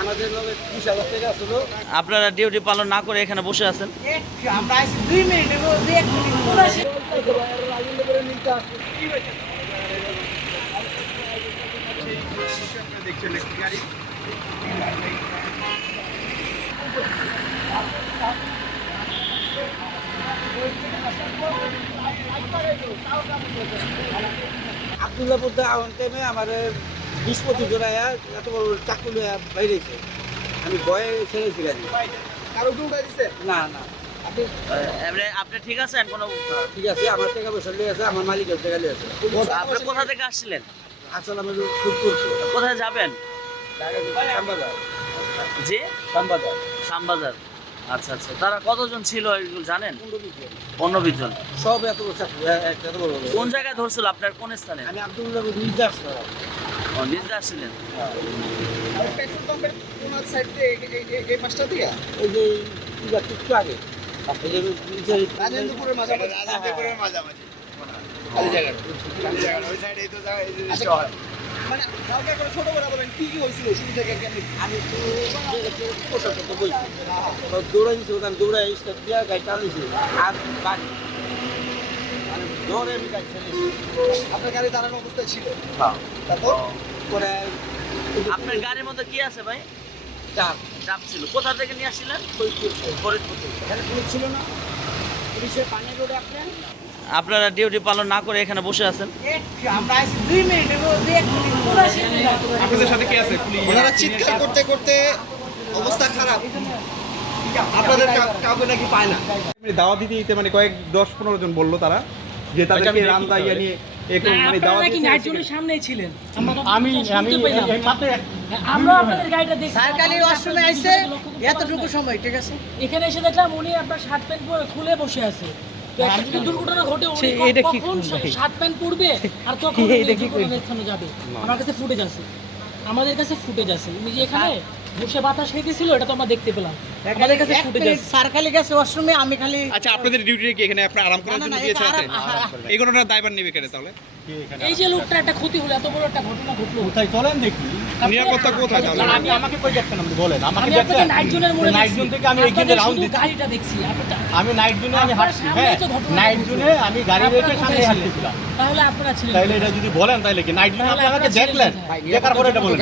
আমাদের লোকের 30,000 টাকা ছিল। আপনারা ডিউটি পালন না করে এখানে বসে আছেন? আমরা আছি 2 মিনিট এবং 1 মিনিট পর আসি। দেখছেন একটি গাড়ি আব্দুল্লাহপুর আওয়ান টাইমে আমার 20-25 জন আয়া এত বড় চাকু নিয়ে বাইরেছে। আমি ভয়ে ছেড়েছি গাড়ি। কারো কি উঠাই দিচ্ছে? না না। আপনি ঠিক আছেন? কোনো ঠিক আছে, আমার টাকা পয়সা নিয়ে আছে, আমার মালিকের টাকা নিয়ে আছে। আপনি কোথা থেকে আসছিলেন? আসলে আমি খুব করছি কোথায় যাবেন? শ্যামবাজার। জি, শ্যামবাজার। শ্যামবাজার। আচ্ছা আচ্ছা, তারা কতজন ছিল এগুলো জানেন? 15-20 15-20 জন। জন। সব এত বড় চাকু, এত বড় বড়। কোন জায়গায় ধরছিল? আপনার কোন স্থানে? আমি আব্দুল্লাহপুর নিজে আসছি। ও, নিজে আসছিলেন? পেট্রোল পাম্পের কোন সাইড দিয়ে এই পাশটা দিয়ে ওই যে একটু আগে এই যে রাজেন্দ্রপুরের মাঝামাঝি খালি জায়গা ওই সাইডে তো মানে হালকা করে ছোট করে বলেন কি কি হয়েছিল শুরু থেকে কেমনি? আমি তো পোশাক তো বইছি দৌড়াইছি, ওখানে দৌড়াই স্টার্ট দিয়া গাড়ি চালিয়েছি আর বাড়ি মানে দৌড়ে আমি গাড়ি চালিয়েছি। আপনার গাড়ি দাঁড়ানো অবস্থায় ছিল? হ্যাঁ, তারপর পরে আপনার গাড়ির মধ্যে কি আছে ভাই? চাপ চাপ ছিল। কোথা থেকে নিয়ে আসছিলেন? ফরিদপুর থেকে। এখানে পুলিশ ছিল না, পুলিশের পানি রোডে আপনি আপনারা ডিউটি পালন না করে এখানে বসে আছেন? আমরা আছি 2 মিনিট এবং 1 মিনিট পর আসি। আপনাদের সাথে কি আছে? ওনারা চিৎকার করতে করতে অবস্থা খারাপ। আপনাদের কাউকে নাকি পায় না। দাওয়া দিতে দিতে মানে কয়েক 10-15 জন বললো তারা যে তাদেরকে রান্দা ইয়া নিয়ে একটু মানে দাওয়া নাকি দিতে নাইট জোনের সামনেই ছিলেন। আমি মাত্র আমরা আপনাদের গাড়িটা দেখি। সরকারি ওয়াশরুমে আইছে এতটুকু সময়, ঠিক আছে? এখানে এসে দেখলাম উনি আপনার শার্ট প্যান্ট খুলে বসে আছে। তো একটা দুর্ঘটনা ঘটে, উনি কখন শার্ট প্যান্ট পরবে আর কখন দুর্ঘটনার স্থানে যাবে। আমার কাছে ফুটেজ আছে, আমাদের কাছে ফুটেজ আছে। উনি যে এখানে বসে বাতাস খাইতেছিল এটা তো আমরা দেখতে পেলাম। আমাদের কাছে ফুটেজ আছে। স্যার খালি গেছে ওয়াশরুমে, আমি খালি আচ্ছা আপনাদের ডিউটি কি এখানে আপনারা আরাম করার জন্য দিয়েছেন রাতে? এই ঘটনার দায়ভার নেবে কেন তাহলে? এই যে লোকটা একটা ক্ষতি হলো, এত বড় একটা ঘটনা ঘটলো। কোথায় চলেন দেখি নিরাপত্তা কোথায় তাহলে? আমি আমাকে কই দেখছেন আপনি বলেন? আমাকে আমি আপনাকে দেখছেন? নাইট জোনের মোড়ে নাইট জোন থেকে আমি এখানে রাউন্ড দিচ্ছি। গাড়িটা দেখছি। আমি নাইট জোনে আমি হাঁটছি, হ্যাঁ নাইট জোনে আমি গাড়ি রেখে সামনে হাঁটতেছিলাম। তাহলে আপনারা ছিলেন। তাইলে এটা যদি বলেন তাইলে কি নাইট জোনে আপনি আমাকে দেখলেন? দেখার পরে এটা বলেন।